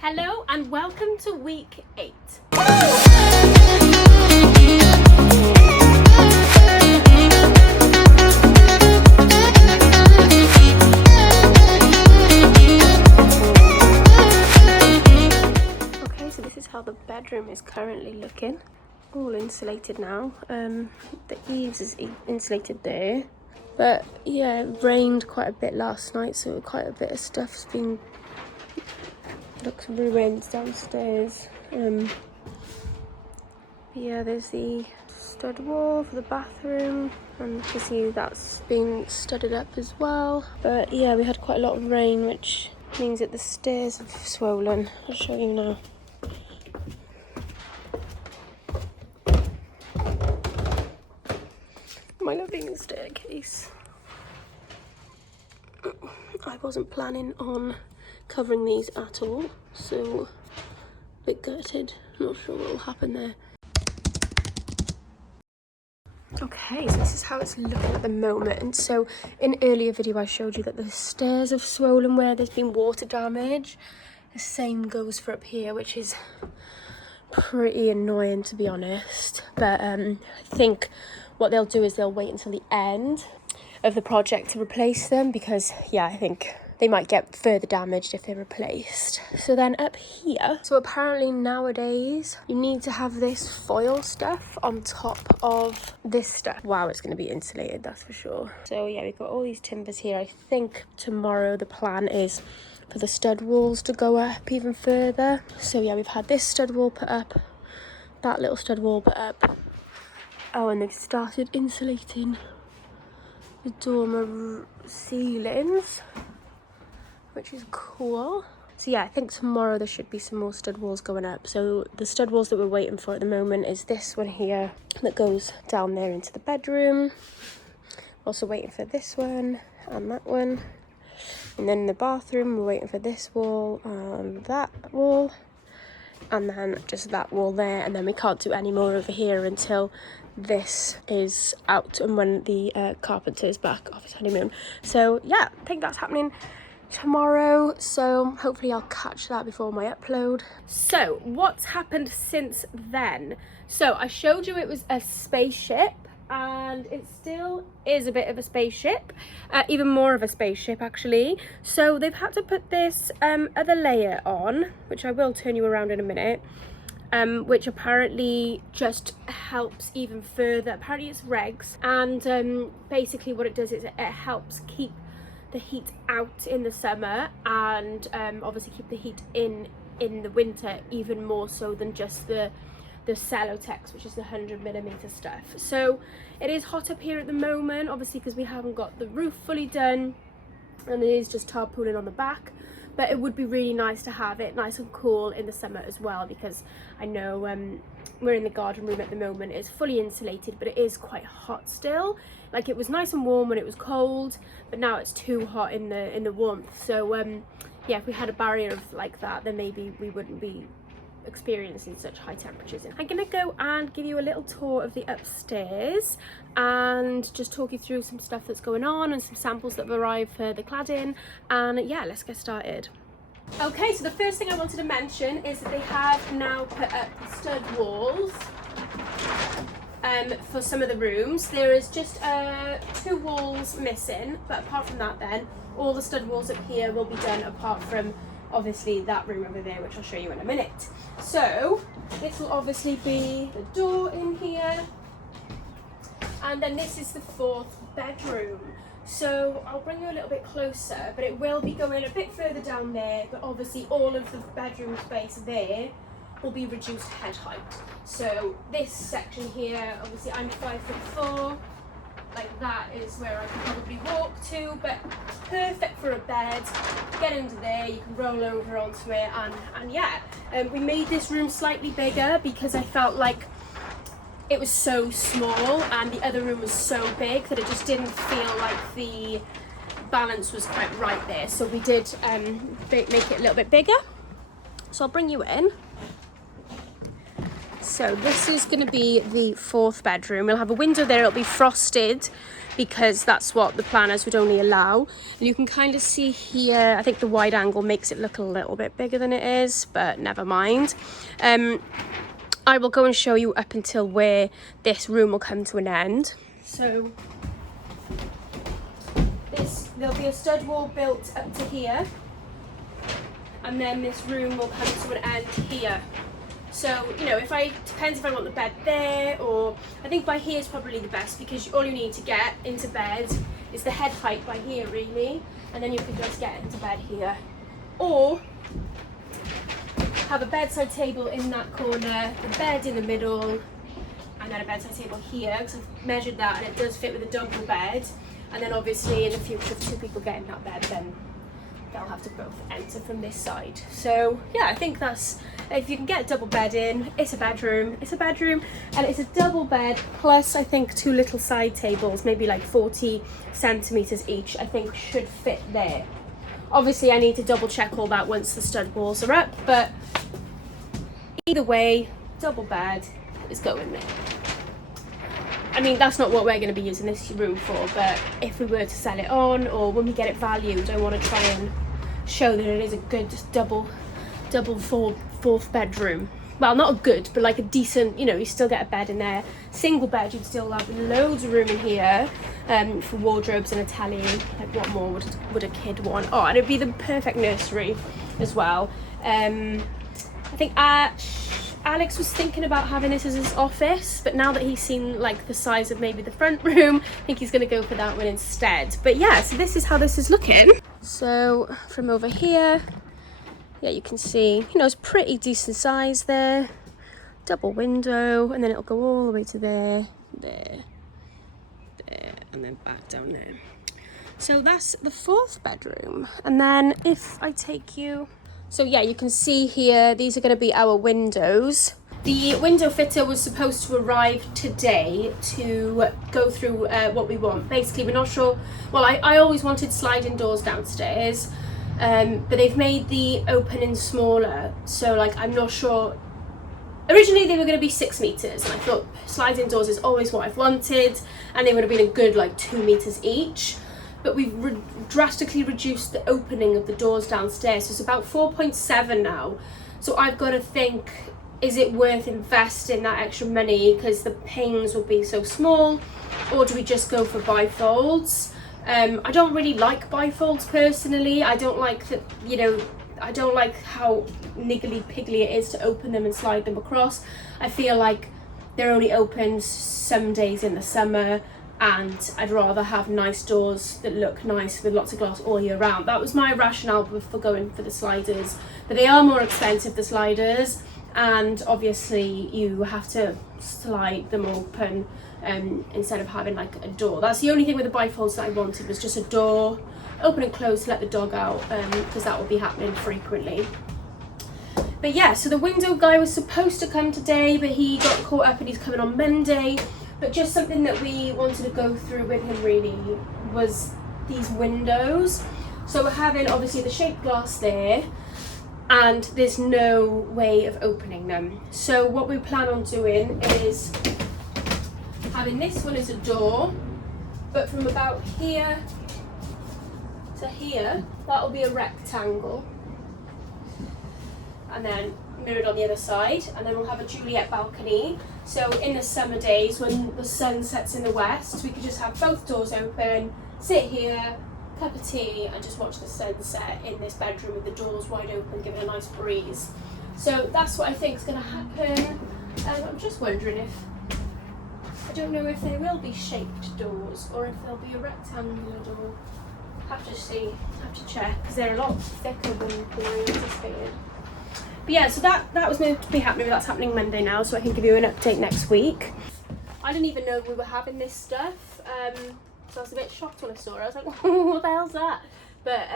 Hello and welcome to week 8. Okay, so this is how the bedroom is currently looking. All insulated now. The eaves is insulated there. But yeah, it rained quite a bit last night, so quite a bit of stuff's been looks ruined downstairs. Yeah, there's the stud wall for the bathroom, and you can see that's been studded up as well. But yeah, we had quite a lot of rain, which means that the stairs have swollen. I'll show you now. My lovely staircase. I wasn't planning on covering these at all, so a bit gutted. Not sure what will happen there. Okay, so this is how it's looking at the moment. So in an earlier video I showed you that the stairs have swollen where there's been water damage. The same goes for up here, which is pretty annoying to be honest. But I think what they'll do is they'll wait until the end of the project to replace them, because yeah, I think they might get further damaged if they're replaced. So then up here, so apparently nowadays you need to have this foil stuff on top of this stuff. Wow, it's going to be insulated, that's for sure. So yeah, we've got all these timbers here. I think tomorrow the plan is for the stud walls to go up even further. So yeah, we've had this stud wall put up, that little stud wall put up. Oh, and they've started insulating the dormer ceilings, which is cool. So yeah, I think tomorrow there should be some more stud walls going up. So the stud walls that we're waiting for at the moment is this one here that goes down there into the bedroom. Also waiting for this one and that one. And then in the bathroom we're waiting for this wall and that wall. And then just that wall there, and then we can't do any more over here until this is out and when the carpenter is back off his honeymoon. So yeah, I think that's happening tomorrow, so hopefully I'll catch that before my upload. So what's happened since then? So I showed you it was a spaceship, and it still is a bit of a spaceship, even more of a spaceship actually. So they've had to put this other layer on, which I will turn you around in a minute, which apparently just helps even further. Apparently it's regs, and basically what it does is it helps keep the heat out in the summer, and obviously keep the heat in the winter, even more so than just the Celotex, which is the 100mm stuff. So it is hot up here at the moment, obviously because we haven't got the roof fully done, and it is just tarpaulin on the back. But it would be really nice to have it nice and cool in the summer as well, because I know we're in the garden room at the moment. It's fully insulated, but it is quite hot still. Like, it was nice and warm when it was cold, but now it's too hot in the warmth. So yeah, if we had a barrier of like that, then maybe we wouldn't be experiencing such high temperatures. I'm gonna go and give you a little tour of the upstairs and just talk you through some stuff that's going on and some samples that have arrived for the cladding, and yeah, let's get started. Okay, so the first thing I wanted to mention is that they have now put up stud walls for some of the rooms. There is just 2 walls missing, but apart from that then all the stud walls up here will be done, apart from obviously that room over there, which I'll show you in a minute. So this will obviously be the door in here, and then this is the 4th bedroom. So I'll bring you a little bit closer, but it will be going a bit further down there, but obviously all of the bedroom space there will be reduced head height. So this section here, obviously I'm 5'4", like that is where I can probably walk to, but perfect for a bed. Get under there, you can roll over onto it, and yeah, we made this room slightly bigger because I felt like it was so small and the other room was so big that it just didn't feel like the balance was quite right there. So we did make it a little bit bigger. So I'll bring you in. So this is going to be the 4th bedroom. We'll have a window there, it'll be frosted because that's what the planners would only allow. And you can kind of see here, I think the wide angle makes it look a little bit bigger than it is, but never mind. I will go and show you up until where this room will come to an end. So there'll be a stud wall built up to here, and then this room will come to an end here. So, you know, depends if I want the bed there, or I think by here is probably the best, because all you need to get into bed is the head height by here really, and then you can just get into bed here. Or have a bedside table in that corner, the bed in the middle, and then a bedside table here, because I've measured that and it does fit with a double bed. And then obviously in the future, if 2 people get in that bed, then they'll have to both enter from this side. So yeah, I think that's, if you can get a double bed in, it's a bedroom, and it's a double bed plus I think 2 little side tables, maybe like 40 centimeters each, I think should fit there. Obviously I need to double check all that once the stud walls are up, but either way, double bed is going there. I mean, that's not what we're going to be using this room for, but if we were to sell it on, or when we get it valued, I want to try and show that it is a good double fourth bedroom. Well, not a good, but like a decent, you know, you still get a bed in there. Single bed, you'd still have loads of room in here for wardrobes and a telly. Like, what more would a kid want? Oh, and it'd be the perfect nursery as well. I think Alex was thinking about having this as his office, but now that he's seen like the size of maybe the front room, I think he's going to go for that one instead. But yeah, so this is how this is looking. So from over here, yeah, you can see, you know, it's pretty decent size there. Double window, and then it'll go all the way to there, and then back down there. So that's the 4th bedroom. And then if I take you, so yeah, you can see here, these are going to be our windows. The window fitter was supposed to arrive today to go through what we want. Basically, we're not sure, well, I always wanted sliding doors downstairs, but they've made the opening smaller, so like I'm not sure. Originally they were going to be 6 meters, and I thought sliding doors is always what I've wanted, and they would have been a good like 2 meters each. But we've drastically reduced the opening of the doors downstairs, so it's about 4.7 now. So I've got to think, is it worth investing that extra money because the panes will be so small, or do we just go for bifolds? I don't really like bifolds personally. I don't like that, you know, I don't like how niggly piggly it is to open them and slide them across. I feel like they're only open some days in the summer, and I'd rather have nice doors that look nice with lots of glass all year round. That was my rationale for going for the sliders, but they are more expensive, the sliders, and obviously you have to slide them open instead of having like a door. That's the only thing with the bifolds that I wanted, was just a door, open and close to let the dog out, because that will be happening frequently. But yeah, so the window guy was supposed to come today, but he got caught up and he's coming on Monday. But just something that we wanted to go through with him really was these windows. So we're having obviously the shaped glass there, and there's no way of opening them. So what we plan on doing is having this one as a door, but from about here to here, that'll be a rectangle. And then mirrored on the other side, and then we'll have a Juliet balcony. So in the summer days when the sun sets in the west, we could just have both doors open, sit here, cup of tea, and just watch the sunset in this bedroom with the doors wide open, giving a nice breeze. So that's what I think is going to happen. I'm just wondering if, I don't know if they will be shaped doors or if they'll be a rectangular door. Have to see, have to check, because they're a lot thicker than I anticipated. But yeah, so that was meant to be happening, but that's happening Monday now, so I can give you an update next week. I didn't even know we were having this stuff, so I was a bit shocked when I saw it. I was like, what the hell's that? But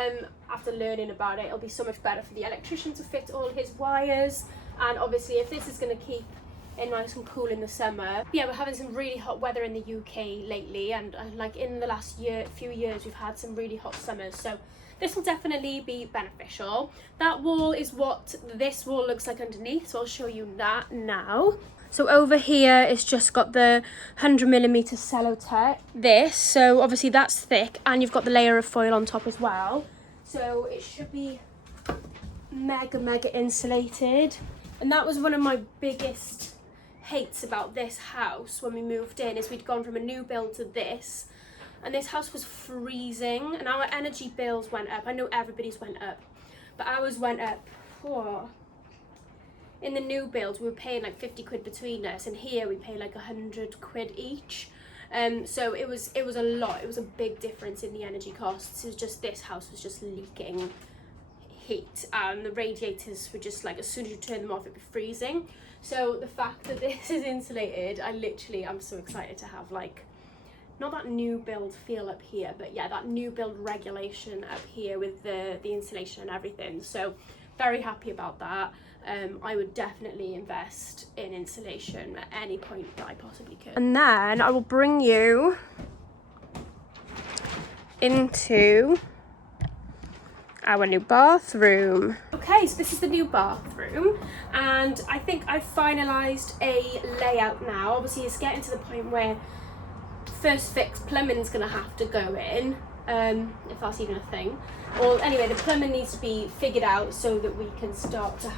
after learning about it, it'll be so much better for the electrician to fit all his wires, and obviously if this is going to keep it nice and cool in the summer. But yeah, we're having some really hot weather in the UK lately, and like in the last few years we've had some really hot summers, so this will definitely be beneficial. That wall is what this wall looks like underneath, so I'll show you that now. So over here it's just got the 100mm Celotex, this, so obviously that's thick, and you've got the layer of foil on top as well. So it should be mega insulated. And that was one of my biggest hates about this house when we moved in, is we'd gone from a new build to this, and this house was freezing and our energy bills went up. I know everybody's went up, but ours went up. In the new build we were paying like 50 quid between us, and here we pay like 100 quid each. So it was a lot. It was a big difference in the energy costs. It was just, this house was just leaking heat, and the radiators were just like, as soon as you turn them off it'd be freezing. So the fact that this is insulated, I'm so excited to have like, not that new build feel up here, but yeah, that new build regulation up here with the insulation and everything. So very happy about that. I would definitely invest in insulation at any point that I possibly could. And then I will bring you into our new bathroom. Okay, so this is the new bathroom, and I think I've finalised a layout now. Obviously it's getting to the point where first fix plumbing's gonna have to go in, if that's even a thing. Or anyway, the plumbing needs to be figured out so that we can start to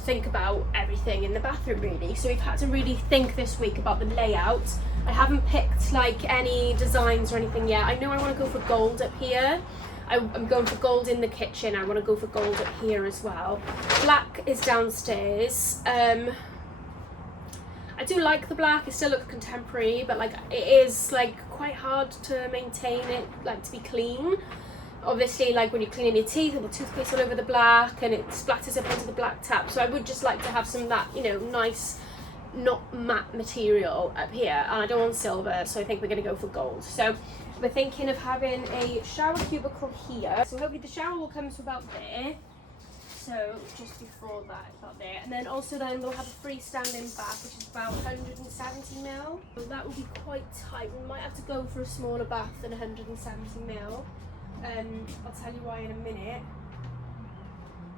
think about everything in the bathroom really. So we've had to really think this week about the layout. I haven't picked like any designs or anything yet. I know I want to go for gold up here. I'm going for gold in the kitchen. I want to go for gold up here as well. Black is downstairs. I do like the black. It still looks contemporary, but like it is like quite hard to maintain it, like to be clean. Obviously, like when you're cleaning your teeth and the toothpaste all over the black and it splatters up onto the black tap. So I would just like to have some of that, you know, nice, not matte material up here. And I don't want silver, so I think we're going to go for gold. So we're thinking of having a shower cubicle here. So hopefully the shower will come to about there. So just before that, about there. And then also then we'll have a freestanding bath, which is about 170ml. So that will be quite tight. We might have to go for a smaller bath than 170ml. I'll tell you why in a minute.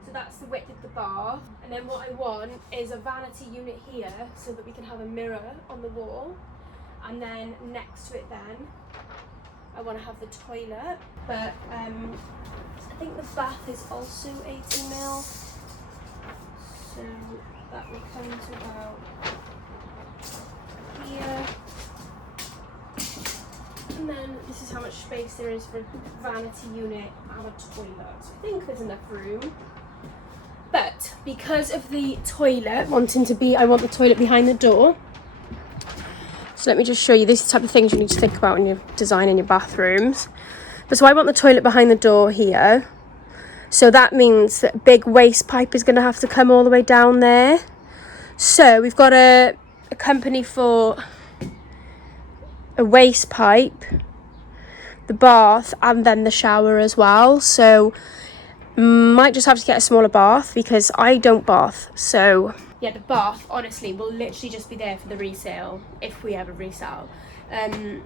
So that's the width of the bath. And then what I want is a vanity unit here so that we can have a mirror on the wall. And then next to it then, I want to have the toilet. But I think the bath is also 80ml. So that will come to about here. And then this is how much space there is for a vanity unit and a toilet. So I think there's enough room. But because of the toilet wanting to be, I want the toilet behind the door. So let me just show you, this type of things you need to think about when you're designing your bathrooms. But so I want the toilet behind the door here. So that means that a big waste pipe is going to have to come all the way down there. So we've got a company for a waste pipe, the bath, and then the shower as well. So might just have to get a smaller bath because I don't bath. So yeah, the bath honestly will literally just be there for the resale, if we ever resell, and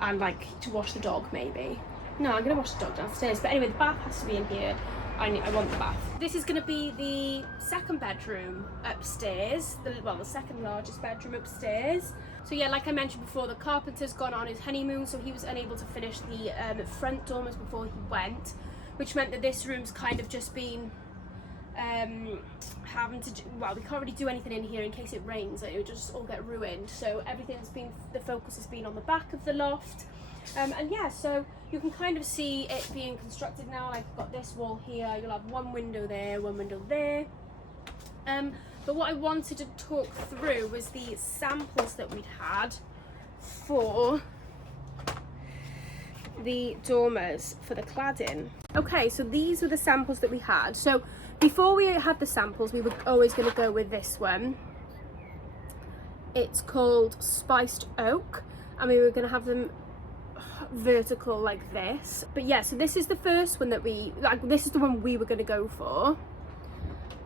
like to wash the dog maybe. No, I'm gonna wash the dog downstairs, but anyway, the bath has to be in here. I want the bath. This is going to be the second bedroom upstairs, the second largest bedroom upstairs. So yeah, like I mentioned before, the carpenter's gone on his honeymoon, so he was unable to finish the front dormers before he went, which meant that this room's kind of just been having to do, well, we can't really do anything in here in case it rains, it would just all get ruined. So everything's been, the focus has been on the back of the loft. And yeah, so you can kind of see it being constructed now. Like, I've got this wall here, you'll have one window there, one window there. But what I wanted to talk through was the samples that we'd had for the dormers for the cladding. Okay, so these were the samples that we had. So before we had the samples, we were always going to go with this one. It's called Spiced Oak, and we were going to have them vertical like this. But yeah, so this is the first one that this is the one we were going to go for.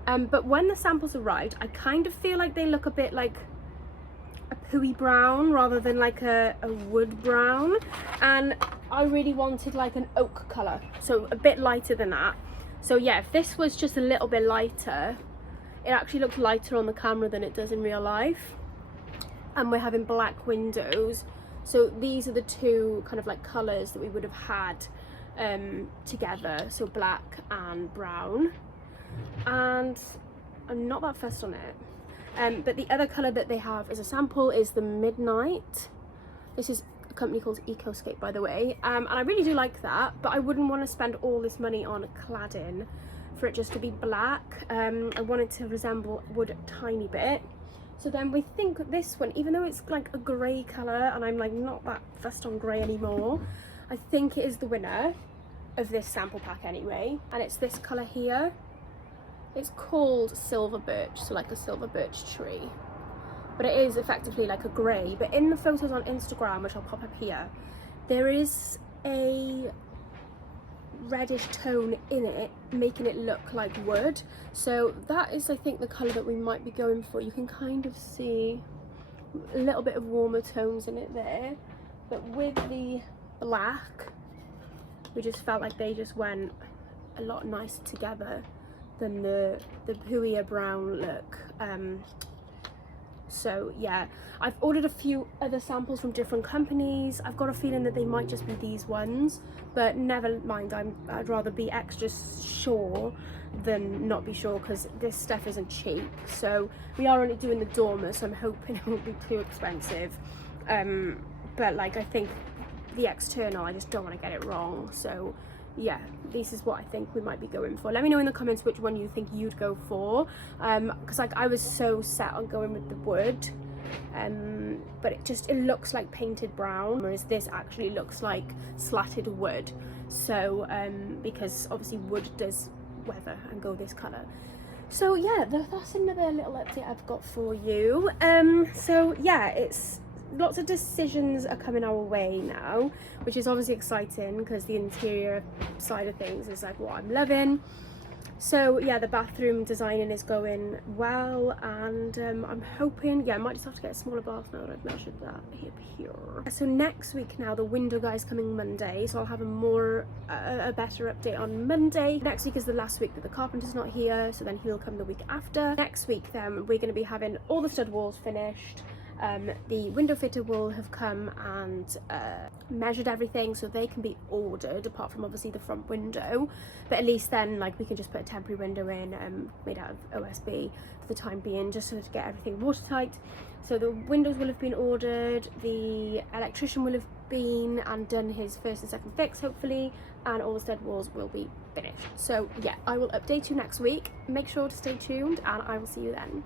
But when the samples arrived, I kind of feel like they look a bit like a hooey brown rather than like a wood brown, and I really wanted like an oak colour, so a bit lighter than that. So yeah, if this was just a little bit lighter, it actually looks lighter on the camera than it does in real life. And we're having black windows, so these are the two kind of like colours that we would have had together, so black and brown. And I'm not that fussed on it, but the other colour that they have as a sample is the Midnight. This is a company called Ecoscape, by the way, and I really do like that, but I wouldn't want to spend all this money on cladding for it just to be black. I want it to resemble wood a tiny bit. So then we think this one, even though it's like a grey colour and I'm like not that fussed on grey anymore, I think it is the winner of this sample pack anyway, and it's this colour here. It's called Silver Birch, so like a silver birch tree, but it is effectively like a grey. But in the photos on Instagram, which I'll pop up here, there is a reddish tone in it, making it look like wood. So that is, I think, the colour that we might be going for. You can kind of see a little bit of warmer tones in it there, but with the black, we just felt like they just went a lot nicer together than the hooier brown look. So yeah, I've ordered a few other samples from different companies. I've got a feeling that they might just be these ones, but never mind, I'd rather be extra sure than not be sure, because this stuff isn't cheap. So we are only doing the dormer, so I'm hoping it won't be too expensive, but like I think the external, I just don't want to get it wrong. So yeah, this is what I think we might be going for. Let me know in the comments which one you think you'd go for, because like I was so set on going with the wood, but it looks like painted brown, whereas this actually looks like slatted wood. So because obviously wood does weather and go this colour. So yeah, that's another little update I've got for you. So yeah, it's lots of decisions are coming our way now, which is obviously exciting because the interior side of things is like what I'm loving. So yeah, the bathroom designing is going well, and I'm hoping, yeah, I might just have to get a smaller bath now that I've measured that here. So next week now, the window guy's coming Monday, so I'll have a better update on Monday. Next week is the last week that the carpenter's not here, so then he'll come the week after. Next week then, we're going to be having all the stud walls finished. The window fitter will have come and measured everything so they can be ordered, apart from obviously the front window, but at least then like we can just put a temporary window in made out of OSB for the time being, just so to get everything watertight. So the windows will have been ordered, the electrician will have been and done his first and second fix hopefully, and all the stud walls will be finished. So yeah, I will update you next week. Make sure to stay tuned and I will see you then.